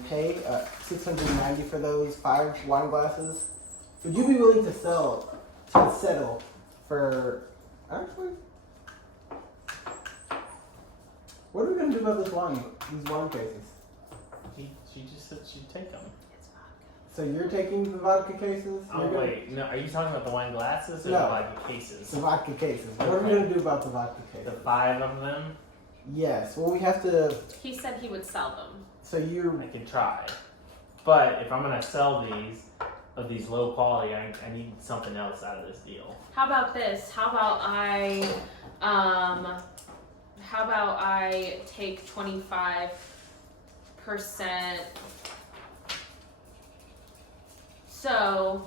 pay $690 for those 5 wine glasses? Would you be willing to settle for actually? What are we gonna do about these wine cases? She just said she'd take them. It's vodka. So you're taking the vodka cases? Oh You're gonna- wait, no. Are you talking about the wine glasses or No. the vodka cases? The vodka cases. What are we Okay. gonna do about the vodka The cases? 5 of them. Yes. Well, we have to. He said he would sell them. So you're. I could try, but if I'm gonna sell these of these low quality, I need something else out of this deal. How about this? How about I take 25%. So,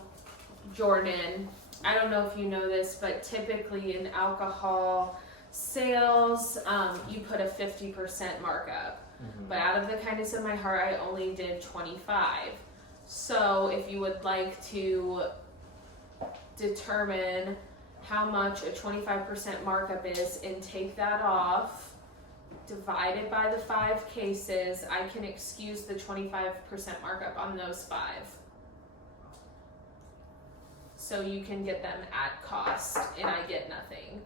Jordan, I don't know if you know this, but typically in alcohol sales, you put a 50% markup. But out of the kindness of my heart, I only did 25. So if you would like to determine how much a 25% markup is and take that off, divide it by the 5 cases, I can excuse the 25% markup on those 5. So you can get them at cost and I get nothing.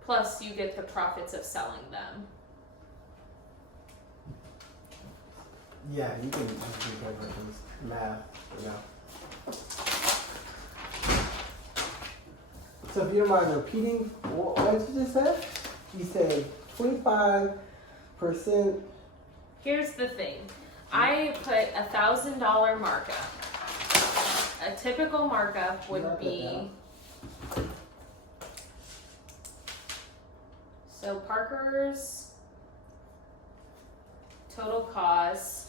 Plus you get the profits of selling them. Yeah, you can do conversions. Math. You know. So if you don't mind repeating, what did you just say? You say 25%. Here's the thing. I put $1,000 markup. A typical markup would Mark that be, down. so Parker's total cost,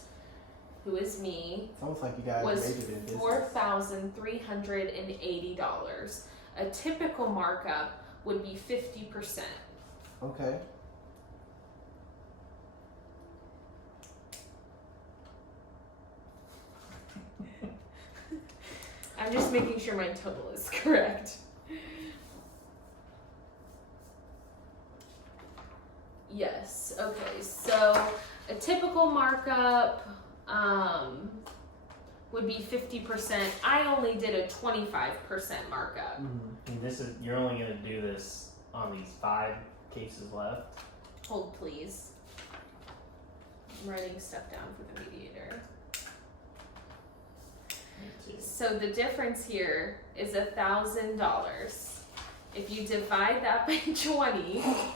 who is me, It's almost like you guys was made it in business. $4,380. A typical markup would be 50%. Okay. I'm just making sure my total is correct. Yes, okay, so a typical markup would be 50%. I only did a 25% markup. And this is you're only gonna do this on these 5 cases left. Hold please. I'm writing stuff down for the mediator. So the difference here is $1,000. If you divide that by 20, if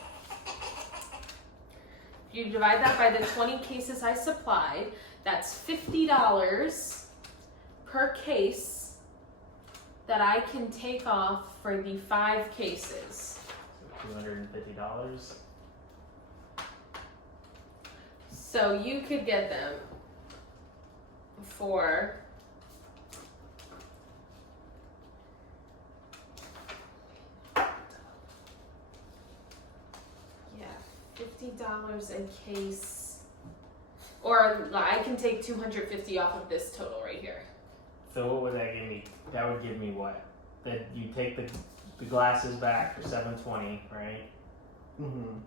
you divide that by the 20 cases I supplied, that's $50 per case that I can take off for the 5 cases. So $250. So you could get them for $50 a case, or I can take $250 off of this total right here. So what would that give me? That would give me what? That you take the glasses back for $720, right? Mm-hmm.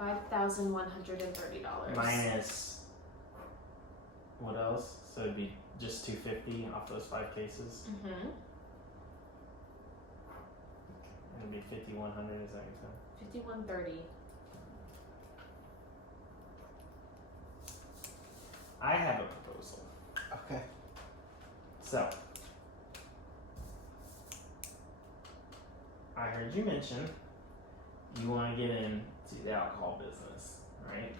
$5,130. Minus what else? So it'd be just $250 off those 5 cases. Mm-hmm. It'd be $5,100. Is that what you said? $5,130. I have a proposal. Okay. So, I heard you mention you want to get into the alcohol business, right?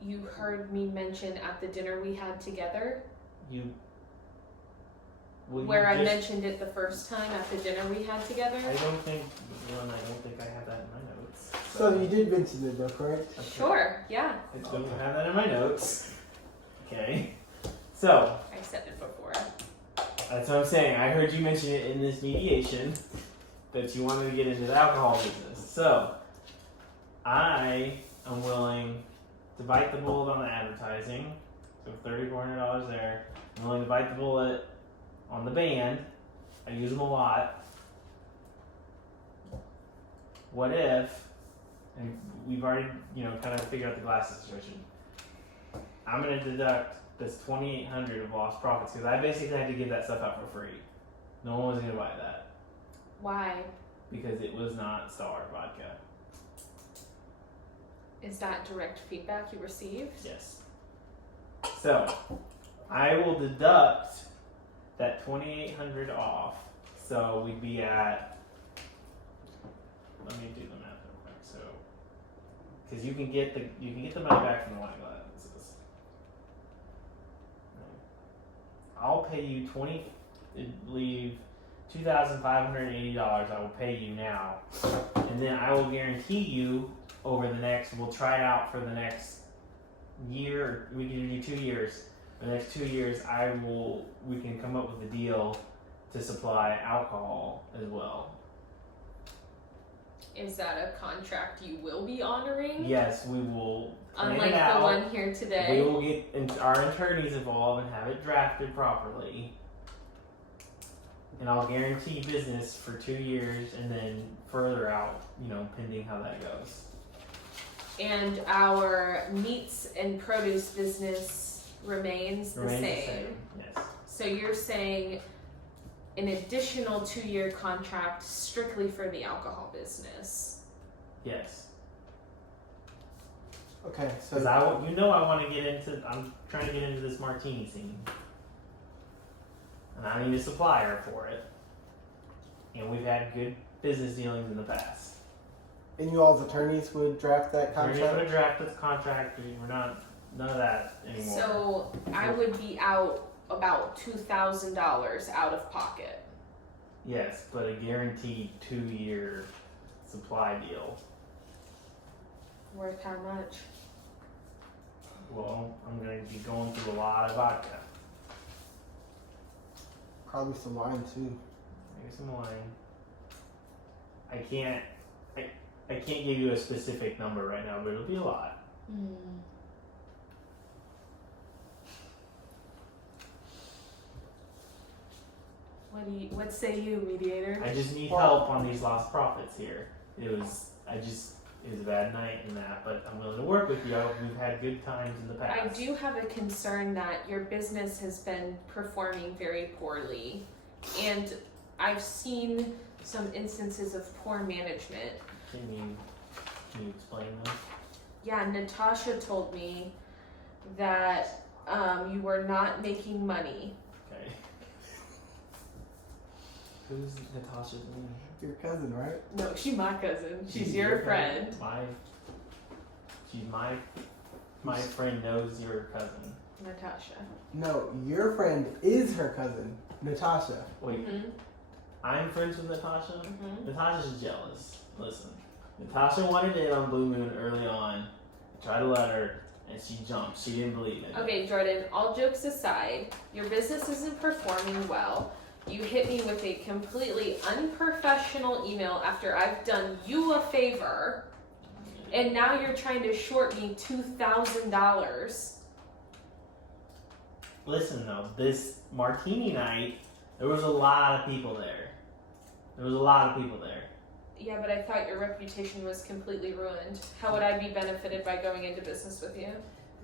You heard me mention at the dinner we had together, where I mentioned it the first time at the dinner we had together. I don't think I have that in my notes. So you did mention it though, correct? Okay. Sure, yeah, I don't have that in my notes. Okay. So, I said it before. that's what I'm saying. I heard you mention it in this mediation that you wanted to get into the alcohol business. So, I am willing to bite the bullet on the advertising. So $3,400 there. I'm willing to bite the bullet on the band. I use them a lot. What if, and we've already, kind of figured out the glasses situation. I'm going to deduct this $2,800 of lost profits because I basically had to give that stuff out for free. No one was going to buy that Why? because it was not Star vodka. Is that direct feedback you received? Yes. So, I will deduct that $2,800 off. So we'd be at. Let me do the math real quick. So, because you can get the money back from the wine glasses. I'll pay you leave $2,580. I will pay you now, and then I will guarantee you over the next. We'll try it out for the next year. We can do 2 years. For the next 2 years, we can come up with a deal to supply alcohol as well. Is that a contract you will be honoring? Yes, we will. Unlike it out. the one here today. We will get our attorneys involved and have it drafted properly. And I'll guarantee business for 2 years and then further out, pending how that goes. And our meats and produce business remains the same. Yes. So you're saying an additional 2-year contract strictly for the alcohol business. Yes. Okay, so Because I want to get into. I'm trying to get into this martini scene, and I need a supplier for it. And we've had good business dealings in the past. and you all's attorneys would draft that Attorneys contract? would have drafted the contract. We're not none of that anymore. So I would be out about $2,000 out of pocket. Yes, but a guaranteed 2-year supply deal. Worth how much? Well, I'm going to be going through a lot of vodka. Probably some wine too. Maybe some wine. I can't give you a specific number right now, but it'll be a lot. What say you, mediator? I just need help on these lost profits here. It was a bad night in that, but I'm willing to work with you. We've had good times in the past. I do have a concern that your business has been performing very poorly, and I've seen some instances of poor management. Can you explain them? Yeah, Natasha told me that you were not making money. Okay. Who's Natasha's name? Your cousin, right? No, she's my cousin. She's your friend. My friend knows your cousin. Natasha. No, your friend is her cousin, Natasha. Wait, Mm-hmm. I'm friends with Natasha? Mm-hmm. Natasha's jealous. Listen, Natasha wanted in on Blue Moon early on. I tried to let her, and she jumped. She didn't believe it. Okay, Jordan, all jokes aside, your business isn't performing well. You hit me with a completely unprofessional email after I've done you a favor, and now you're trying to short me $2,000. Listen though, this martini night, there was a lot of people there. Yeah, but I thought your reputation was completely ruined. How would I be benefited by going into business with you?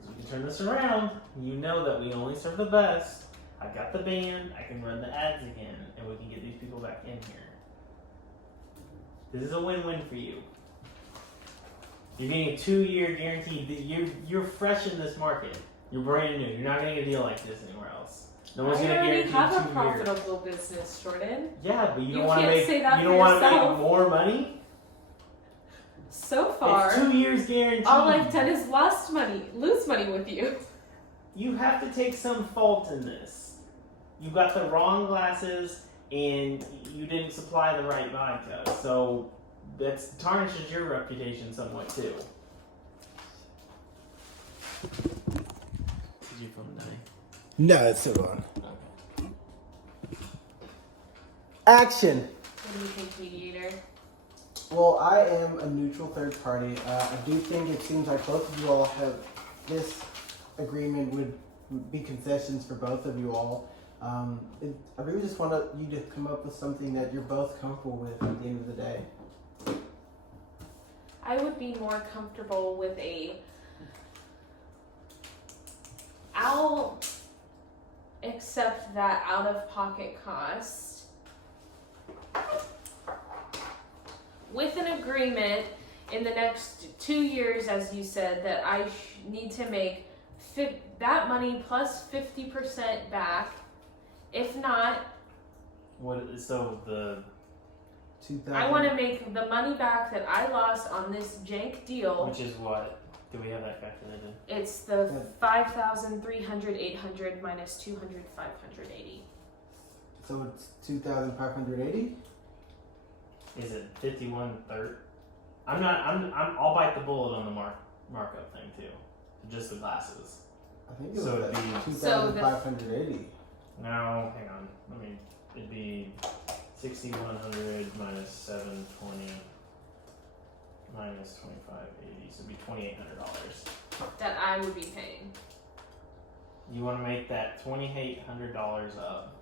Because we can turn this around. You know that we only serve the best. I got the band, I can run the ads again, and we can get these people back in here. This is a win-win for you. You're getting a 2-year guarantee. You're fresh in this market. You're brand new. You're not getting a deal like this anywhere else. No one's going to guarantee 2 years. I already have a profitable business, Jordan. Yeah, but you You don't want to can't make. say that You for don't want to yourself. make more money. So far, It's 2 years guaranteed. all I've done is lose money with you. You have to take some fault in this. You got the wrong glasses and you didn't supply the right vodka. So that tarnishes your reputation somewhat too. Did your phone die? No, it's still on. Okay. Action! What do you think, mediator? Well, I am a neutral third party. I do think it seems like both of you all have this agreement would be concessions for both of you all. I really just want you to come up with something that you're both comfortable with at the end of the day. I would be more comfortable with I'll accept that out-of-pocket cost with an agreement in the next 2 years, as you said, that I need to make that money plus 50% back. If not, So the 2,000. I want to make the money back that I lost on this jank deal. which is what? Do we have that calculated? It's the 5,300, 800 minus 200, 580. So it's 2,580. Is it 51/3? I'll bite the bullet on the markup thing too. Just the glasses. I think it was So it'd like be- 2,580. No, hang on. It'd be 6,100 minus 720 minus 2,580. So it'd be $2,800. That I would be paying. You want to make that $2,800 up.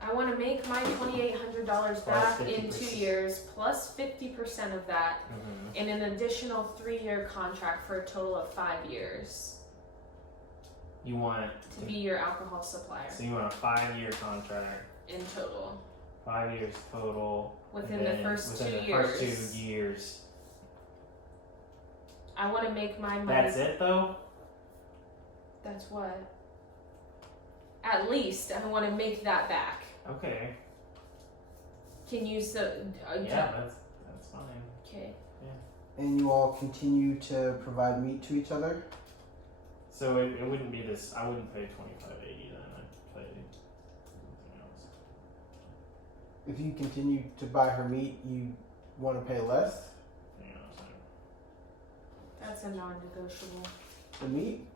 I want to make my $2,800 Plus back in 2 50%. years plus 50% of that Mm-hmm. in an additional 3-year contract for a total of 5 years You want to be your alcohol supplier So you want a 5-year contract, in total 5 years total. within and the then first within 2 the years. first 2 years. I want to make my money. That's it though? That's what. At least I want to make that back. Okay. Can you Yeah, that's fine. Okay. And you all continue to provide meat to each other. So it wouldn't be this. I wouldn't pay $2,580 then. I'd pay something else. If you continue to buy her meat, you want to pay less. Hang on a second. That's a non-negotiable. The meat.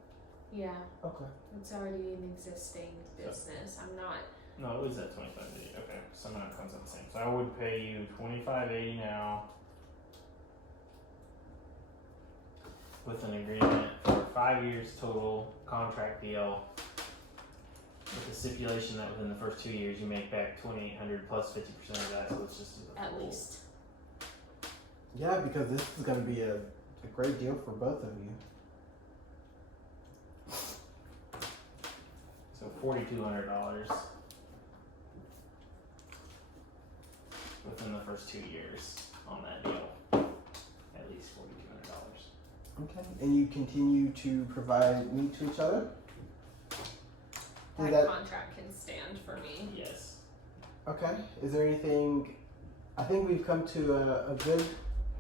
Yeah, Okay. it's already an existing business. I'm not. No, it was at $2,580. Okay, somehow it comes out the same. So I would pay you $2,580 now, with an agreement for 5 years total contract deal, with the stipulation that within the first 2 years you make back $2,800 plus 50% of that. So it's just At least. Yeah, because this is going to be a great deal for both of you. So $4,200 within the first 2 years on that deal. At least $4,200. Okay. And you continue to provide meat to each other. That, Is that contract can stand for me. Yes. okay? Is there anything? I think we've come to a good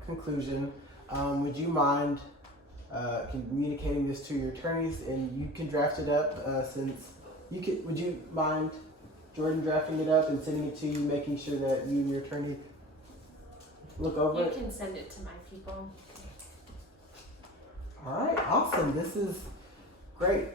conclusion. Would you mind communicating this to your attorneys, and you can draft it up since you can? Would you mind Jordan drafting it up and sending it to you, making sure that you and your attorney look over You it? can send it to my people. All right, awesome. This is great.